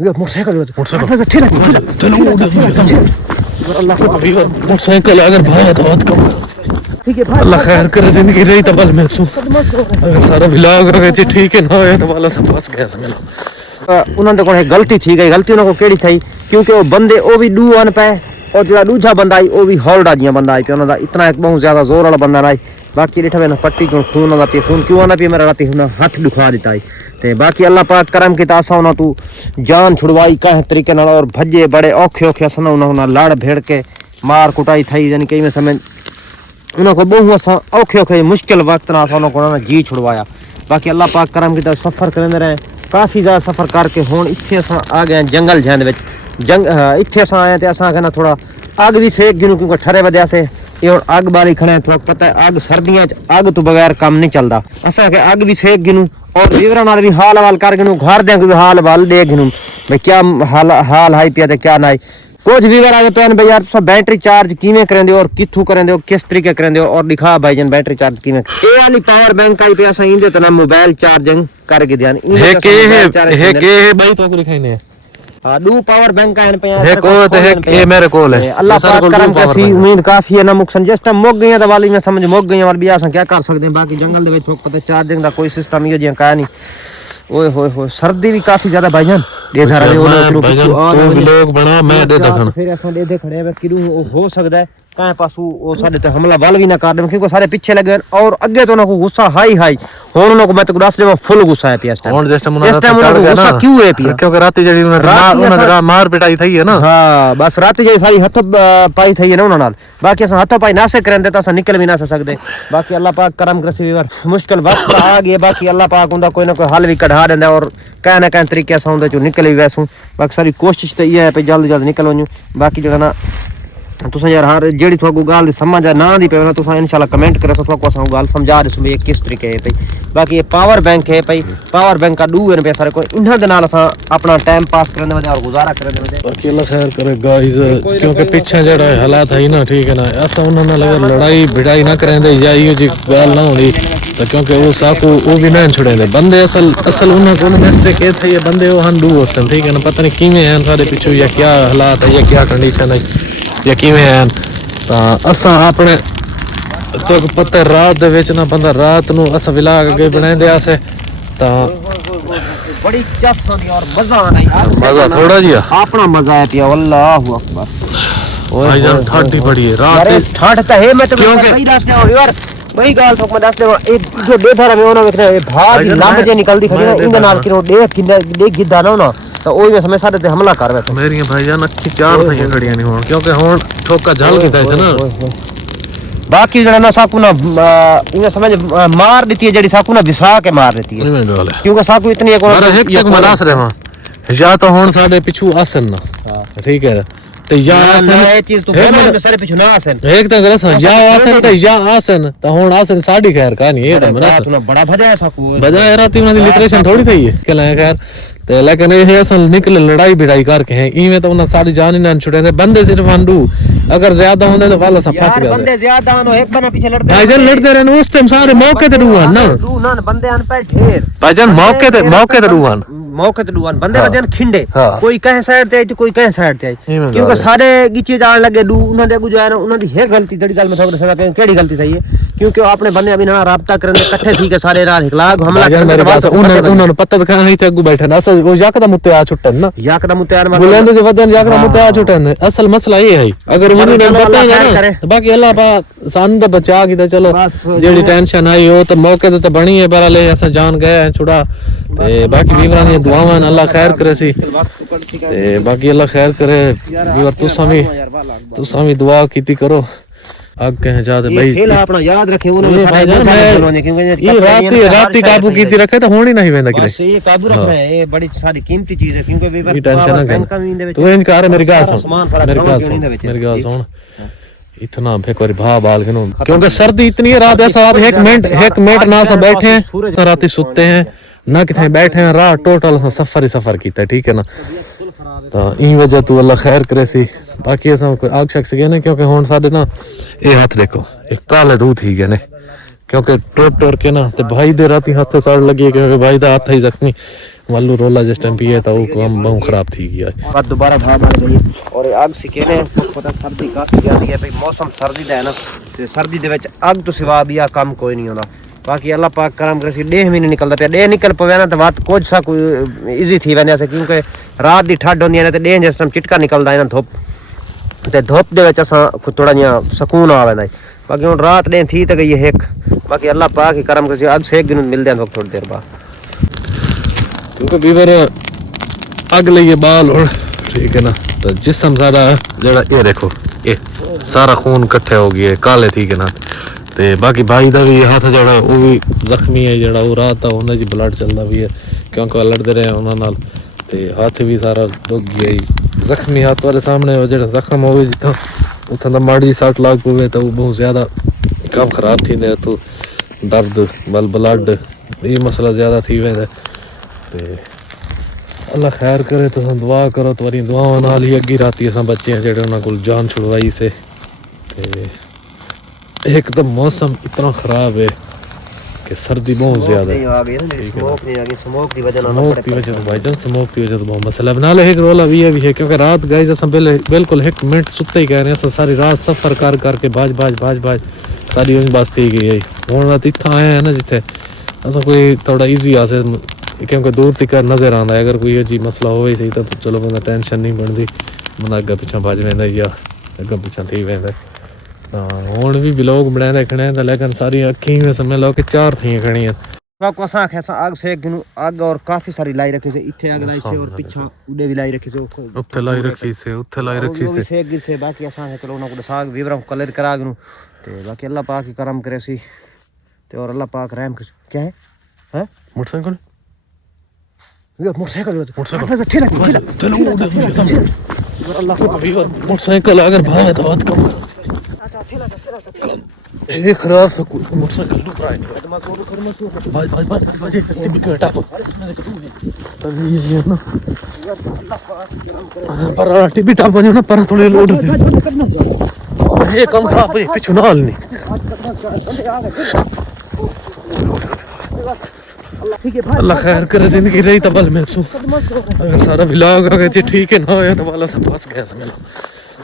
motorcycle अगर भागा तो बहुत कम अल्लाह खैर करे जिंदगी रही तो बल में अगर सारा व्लॉग रहे ठीक है ना होया तो वाला सब फस गया समझ उन्होंने को गलती थी गई गलती उन्होंने केड़ी थी क्योंकि वो बंदे वो भी डू आन पे और जो दूजा बंदा आई वो भी हॉल्डा जिया बंदा आई पे उन्होंने इतना एक बहुत ज्यादा जोर वाला बंदा आई बाकी डिठा मैंने पट्टी को खून आंदा पे खून क्यों आना पे मेरा राती हुन हाथ दुखा दिता है ते बाकी अल्लाह पाक करम की तासा उन्होंने तू जान छुड़वाई कह तरीके नाल और भजे बड़े औखे औखे असन उन्होंने लड़ भेड़ के मार कुटाई थी यानी कई में समय उन्होंने को बहु असा औखे औखे मुश्किल वक्त ना उन्होंने जी छुड़वाया बाकी अल्लाह पाक करम की तासा सफर करते रहे काफ़ी ज़्यादा सफ़र करके हुण इत्थे असां आ गए जंगल जैन विच इत्थे असां आए ते असां कहना थोड़ा अग भी सेक गिनू क्योंकि ठरे वजह से ये हुण अग बाली खड़े थोड़ा पता है अग सर्दियां च अग तो बगैर काम नहीं चलता असां के अग भी सेक गिनू और वीवरां नाल भी हाल हवाल कर गिनू घर दे भी हाल हवाल दे गिनू भाई क्या हाल हाई पिया ते क्या ना कुछ वीवर आगे पे भाई यार सब बैटरी चार्ज किवें करेंदे और किथू करेंदे किस तरीके करेंदे और दिखा भाई जन बैटरी चार्ज किवें ए वाली पावर बैंक आई पे असा इंदे तना मोबाइल चार्जिंग करके ध्यान है के है भाई तो लिखाइने हां दो पावर बैंक आन पे है को ते है ए मेरे कोल है अल्लाह पाक करम कैसी उम्मीद काफी है ना मुक्सन जिस टाइम मुक गई है तो वाली में समझ मुक गई और भी असा क्या कर सकते हैं बाकी जंगल दे विच पता चार्जिंग दा कोई सिस्टम ही जे का नहीं ओए होए होए सर्दी भी काफी ज्यादा भाईजान दे धरा में लोग बना मैं दे दखन फिर असा दे खड़े है किदू हो सकदा है काहे पासू ओ साडे ते हमला वाल भी ना कर दे क्योंकि सारे पीछे लगे और अगे तो ना को गुस्सा हाई हाई हुन उनको मैं तो दस दे फुल गुस्सा है पिया हुन जिस टाइम उन्होंने चढ़ गया ना क्यों है पिया क्योंकि रात जड़ी उन्होंने मार पिटाई थई है ना हां बस रात जड़ी सारी हथ पाई थई है ना उन्हां नाल बाकी असा हथ पाई नासे करन दे त असा निकल भी ना सकदे बाकी अल्लाह पाक करम करसी वीवर मुश्किल वक्त आ गए बाकी अल्लाह पाक उंदा कोई ना कोई हल भी कढा देंदा और कह ना कह तरीके से उंदे चो निकल भी वैसू बाकी सारी कोशिश तो ये है पे जल्द जल्द निकल वणू बाकी जो ना तुसा यार हर जेड़ी थोको गाल समझ आ ना दी पे ना तुसा इंशाल्लाह कमेंट करे तो थोको असा गाल समझा दे सुबह किस तरीके है भाई बाकी ये पावर बैंक है भाई पावर बैंक का 2 रुपए सारे को इन्हां दे नाल असा अपना टाइम पास करने में और गुजारा करने में बाकी अल्लाह खैर करे गाइस क्योंकि पीछे जड़ा हालात है ना ठीक है ना ऐसा उन्होंने लगे लड़ाई भिड़ाई ना करेंदे या यो जी गाल ना होनी तो क्योंकि वो साकू वो भी ना छुड़ेंदे बंदे असल उन्हां को मिस्टेक है थे ये बंदे वो हन 2 होस्टन ठीक है ना पता नहीं किवें हैं सारे पीछे या क्या हालात है या क्या कंडीशन है या किवें हैं ता असा अपने तो पता रात दे विच ना बंदा रात नु असा व्लॉग अगे बनांदे आसे ता बड़ी चस होनी और मजा आना यार मजा थोड़ा जी अपना मजा है पिया अल्लाहु अकबर ओए भाईजान ठंडी पड़ी है रात ठंड तो है मैं तो सही रास्ते और यार वही गाल तो मैं दस दे एक जो दे धरा में ओना देखना भाग लंब जे निकलदी खड़ी ना इंदे नाल किरो दे गिद्दा ना तो ओई में समय साडे ते हमला कर बैठो मेरी भाईजान अखी चार थई खड़ियां नहीं होन क्योंकि हुन ठोका झल के थे ना बाकी जड़ा ना साकू ना इने समझ मार देती है जड़ी साकू ना विसा के मार देती है क्योंकि साकू इतनी एक तक मलास रहा या तो हुन साडे पिछू आसन ना ठीक है तो या ये चीज तो में सारे पिछू ना आसन एक तो गलत या आसन तो या आसन तो हुन आसन साडी खैर का नहीं ये तो मलास तूने बड़ा भजाया साकू भजाया राती उन्हां दी लिटरेशन थोड़ी थई है के लाया खैर ते लेकिन ये असल निकल लड़ाई भिड़ाई करके हैं इवें तो उन्हां साडी जान ही ना छुड़े बंदे सिर्फ हंडू अगर ज्यादा होंदे तो वाला सब फंस गया बंदे ज्यादा हो एक बना पीछे लड़ते भाईजान लड़ते रहने उस टाइम सारे मौके ते डूवन ना बंदे अन पे ढेर भाईजान मौके ते डूवन मौके ते डूवन बंदे वजन खिंडे कोई कह साइड ते आई तो कोई कह साइड ते आई क्योंकि सारे गिचे जान लगे डू उन्हां दे गुजारा ना उन्हां दी है गलती जड़ी गल मैं थोड़ा सदा पे केड़ी गलती सही है क्योंकि अपने बंदे अभी ना राब्ता करने इकट्ठे ठीक है सारे रात हिकलाग हमला करने उन्होंने पता दिखाना नहीं थे अगू बैठे ना असल वो यकदम उत्ते आ छुटन ना यकदम उत्ते आ बुलंद जे वदन यकदम उत्ते आ छुटन असल मसला ये है अगर उन्होंने पता है ना तो बाकी अल्लाह पाक सान दा बचा की तो चलो जेडी टेंशन आई हो तो मौके ते बणी है बहरहाल असा जान गए छुड़ा ते बाकी वीवरां दी दुआवां अल्लाह खैर करे सी ते बाकी अल्लाह खैर करे वीवर तुसां भी दुआ कीती करो आग कह जाते भाई खेल अपना याद रखे उन्होंने सारे क्योंकि ये रात काबू कीती रखे तो होनी नहीं वेंदा कि ये काबू रखना है ये बड़ी सारी कीमती चीज है क्योंकि वीवर टेंशन ना तू इंज कर मेरी गाल सुन इतना एक बार भा बाल के क्योंकि सर्दी इतनी है रात ऐसा एक मिनट ना सब बैठे हैं रात सुते हैं ना किथे बैठे हैं रात टोटल सफर ही सफर कीता ठीक है ना तो ई वजह तू अल्लाह खैर करे सी बाकी ऐसा कोई आग शख्स गए ना क्योंकि हुन साडे ना ये हाथ देखो एक काले दूध ही गए ने क्योंकि टोट के ना ते भाई दे राती हाथे सड़ लगी क्योंकि भाई दा हाथ ही जख्मी वालू रोला जिस टाइम पिए था वो काम बहुत खराब थी गया बात दोबारा भाव बढ़ गई और आग सिकेने पता सर्दी काफी ज्यादा है भाई मौसम सर्दी दा है ना ते सर्दी दे विच आग तो सिवा भी आ काम कोई नहीं होता बाकी अल्लाह पाक करम करे सी डेह भी नहीं निकलदा पे डेह निकल पवे ना तो बात कुछ सा कोई इजी थी वने से क्योंकि रात दी ठंड होंदी है ते डेह जिस टाइम चिटका निकलदा है ना धुप ते धुप दे विच असा थोड़ा जिहा सुकून आ वेंदा बाकी हुन रात डेह थी ते गई है एक बाकी अल्लाह पाक ही करम करे सी अग सेक दिन मिलदे हैं थोड़ी देर बाद क्योंकि बीवर अग लिए बाल और ठीक है ना तो जिसम सारा जरा ये देखो ये सारा खून इकट्ठे हो गया काले थी के ना ते बाकी भाई दा भी हाथ जड़ा वो भी जख्मी है जड़ा वो रात उन्हें जी ब्लड चलता भी है क्योंकि लड़ते रहे उन्होंने नाल ते हाथ भी सारा दुख गया जख्मी हाथ वाले सामने वो जड़ा जख्म हो जितना उतना माड़ी सट लाग पवे तो वो बहुत ज़्यादा काम खराब थी ने तो दर्द बल ब्लड ये मसला ज़्यादा थी वेंदा ते अल्लाह खैर करे तो दुआ करो तो दुआवां नाल ही अगी राती असां बच्चे हैं जेड़े उन्हां कोल जान छुड़वाई से ते एक तो मौसम इतना खराब है कि सर्दी बहुत ज्यादा है आ गई ना स्मोक नहीं आ गई स्मोक की वजह तो भाईजान स्मोक की वजह तो बहुत मसला बना ले एक रोला भी है क्योंकि रात गाइस असां बिल्कुल 1 मिनट सुते ही कह रहे हैं सारी रात सफर कर करके बाज सारी उन बस थी गई है हुन रात इत्था आए हैं ना जिथे असां कोई थोड़ा इजी आसे क्योंकि दूर तक नजर आंदा है अगर कोई अजीब मसला होवे सही तो चलो बंदा टेंशन नहीं बनदी बंदा अग्गे पिछा भज वेंदा या अग्गे पिछा ठीक वेंदा हुन भी ब्लॉग बनांदा खणे लेकिन सारी अखी में समझ लो कि 4 थी खणी को असा कैसा आग से एक आग और काफी सारी लाई रखी से इथे आग लाई से और पीछा उडे भी लाई रखी से उत्थे लाई रखी से से गिर से बाकी असा है चलो ना को साग विवरा कलर करा गनु ते बाकी अल्लाह पाक ही करम करे सी ते और अल्लाह पाक रहम कर क्या है हैं मोटरसाइकिल मोटरसाइकिल अगर भावे तो बात कम ये खराब सा मोटरसाइकिल लुट रहा है भाई टिब्बी का हटा तभी ये ना पर टिब्बी टाप बने ना पर थोड़े लोड ये कम खराब है पीछे नाल नहीं अल्लाह खैर करे जिंदगी रही तो बल मैं अगर सारा व्लॉग अगर ठीक है ना हो तो वाला सब फंस गया समझ लो